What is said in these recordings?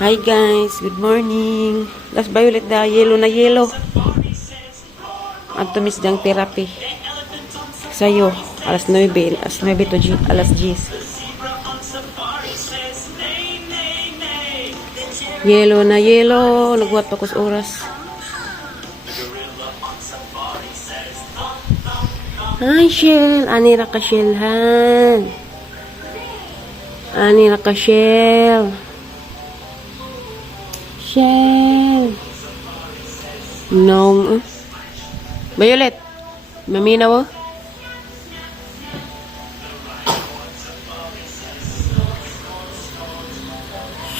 Hi guys, good morning. Las Violet da yellow na yellow. At tumis dang therapy. Sayo, alas 9 to alas 10. Yellow na yellow, nagbuhat pa kus oras. Hi Shell, anira ka Shell han. Anira ka Shell. Shell. No. Violet. Maminaw.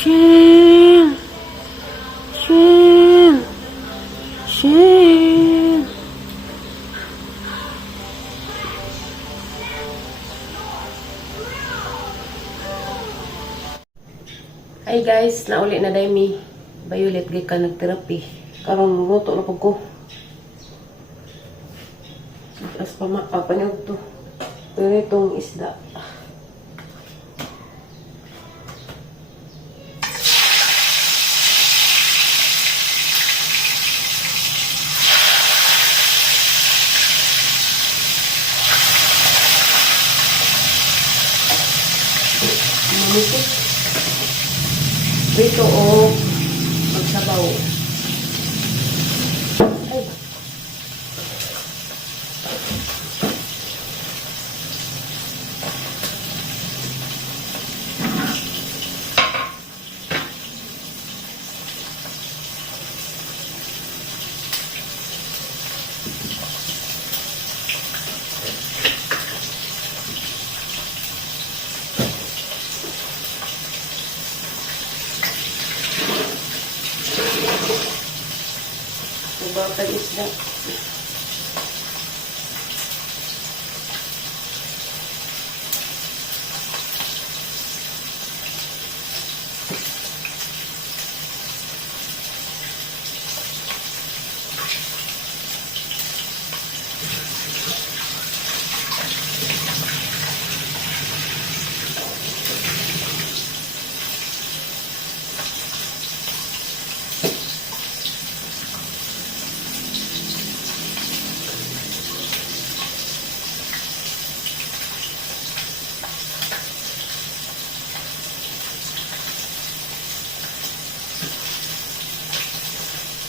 Shell. Shell. Shell. Hi guys, nauli na dahil mi Violet gay ka nag-therapy. Karon luto na pag ko. As pamapanyog to. Pero itong isda. Mamutik. Dito o magsabaw. Ay. Bakal isda.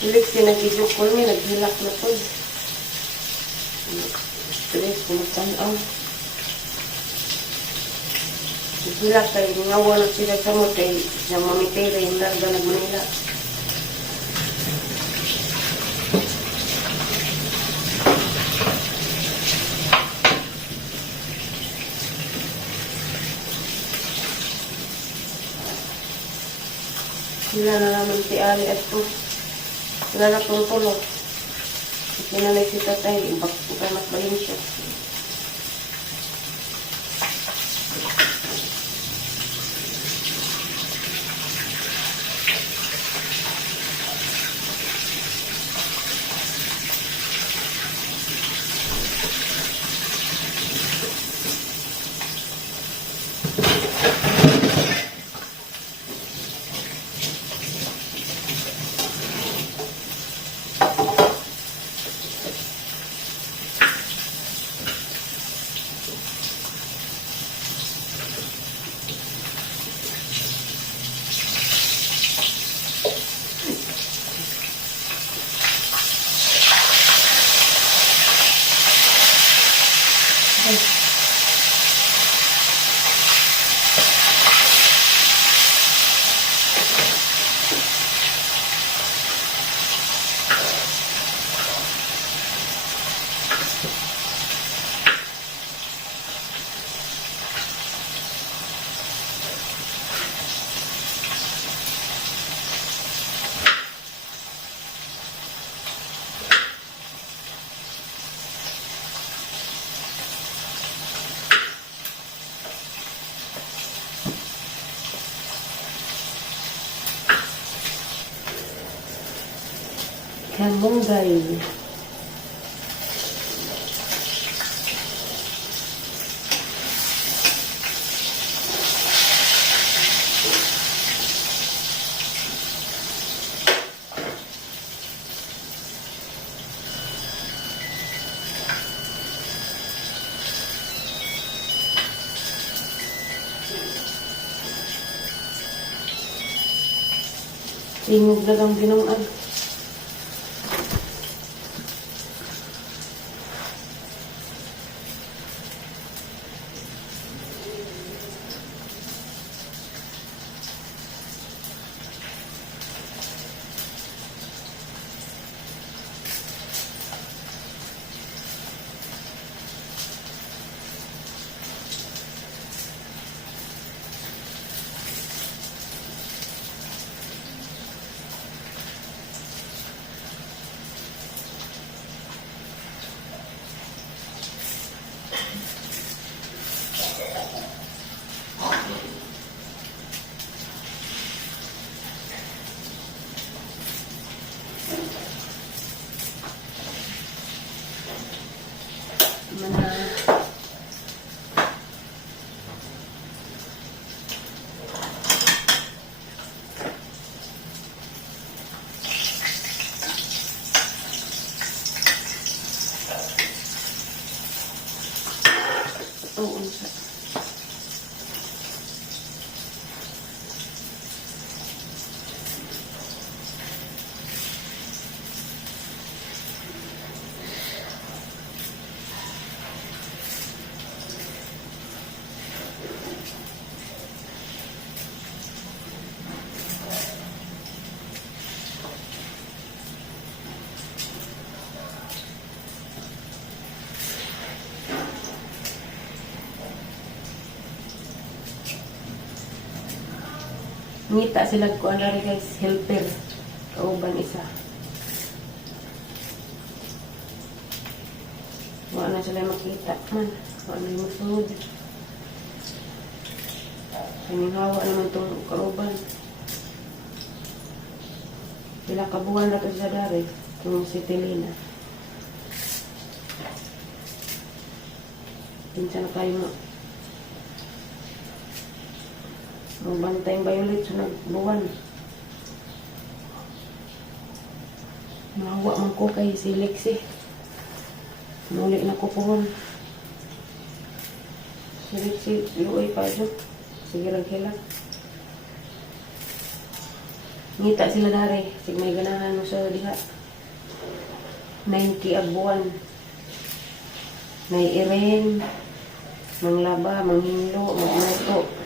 Ulit sinagidyo ko niya, naghilak na po. Stress, kumatanaw. Naghilak kayo, ngawa na sila sa mo kay na mamitera yung larga na Manila. Sila na naman si Ari at po. Wala na pong tulog. Kinalay si tatay, bukan matbahin siya. Kamunggay. Tingog na lang binuang. Mana oh, unsa. Ngita sila ko ana guys, helper. Kauban isa. Wala na sila makita man. Wala na masunod. Kaming hawa naman itong kauban. Sila kabuhan na ito sa dari. Itong si Telina. Pinsa na kayo mo. Ang bantay violet sa nagbuwan. Mahawa man ko kay si Lexi. Muli na ko pohon. Si Lexi, luoy pa dyan. Sige lang. Ngita sila dari. Sige may ganahan mo sa diha. 90 agbuwan. May iring. Manglaba, manghinlo, magluto.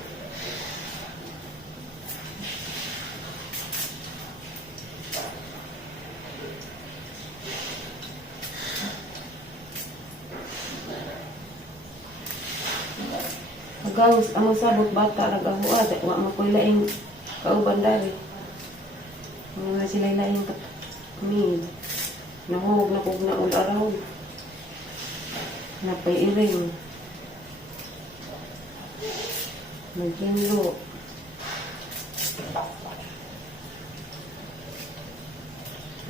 Agaws, ang sabot bata nagahuad, wa mo ko'y laing kauban dari. Mga sila laing kapamid. Nahog na kog na ul-araw. Napay iring. Naghinlo.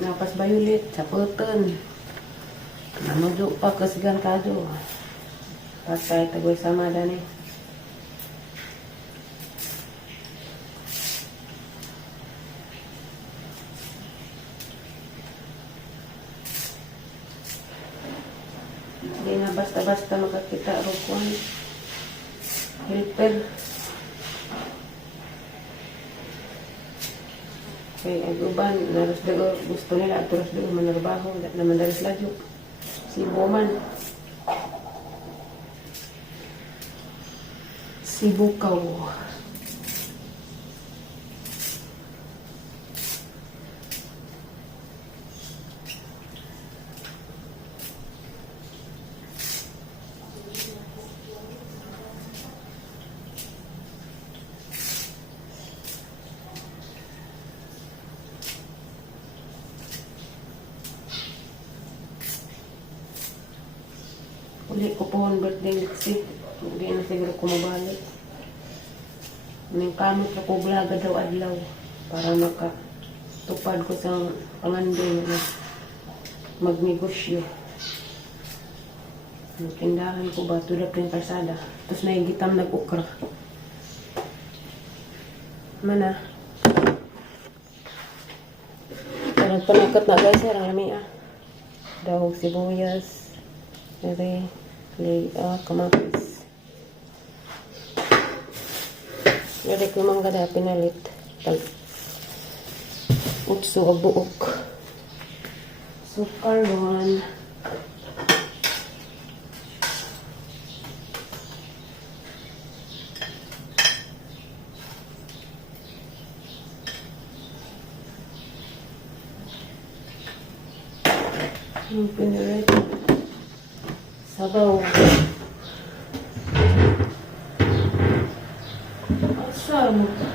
Napas violet sa puton. Nanudo pa kasigan kado. Patay tagoy sama dani. Hindi na basta-basta makakita rukwan. Helper. Kaya ang uban, naras dago, gusto nila at turas dago manarbaho, naman daras ladyo. Si Boman. Si Bukaw. Uli ko po ang birthday Lexi. Hindi na siguro kumabalik. May kamot na ko blaga daw adlaw. Para makatupad ko sa panganding na magnegosyo. Tindahan ko ba tulad ng kalsada. Tapos may gitam nag-ukra. Mana? Parang panakat na guys. Ang lami dahog sibuyas. Ere, kamatis. Ere ko mangga da pinalit. Utso ang buok. So, karon yung pinirit sabaw. Asa mo ka?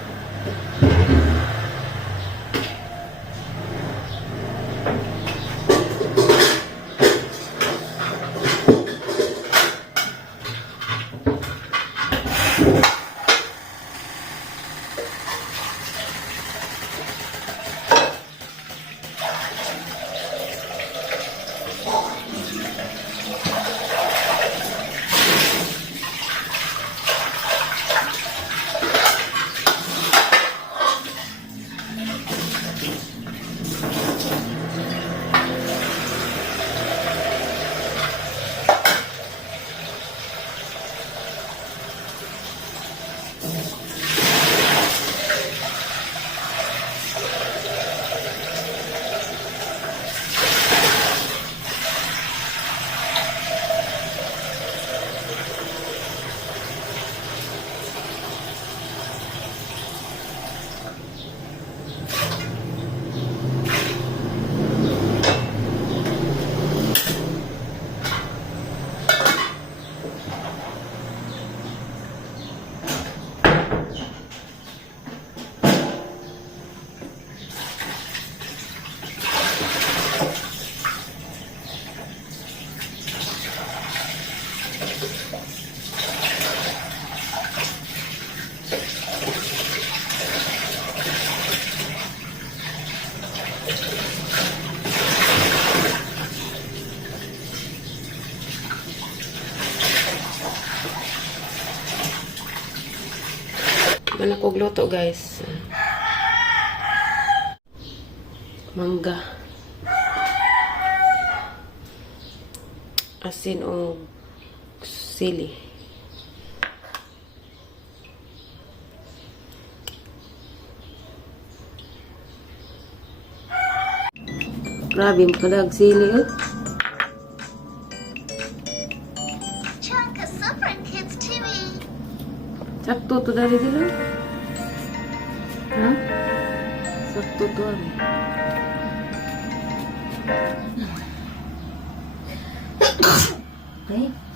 Wala kong luto, guys. Mangga. Asin o sili. Grabe, makadag sili, eh. Chunka Super Kids TV. Sakto to dari dila. Ha? Sakto to ari. Okay.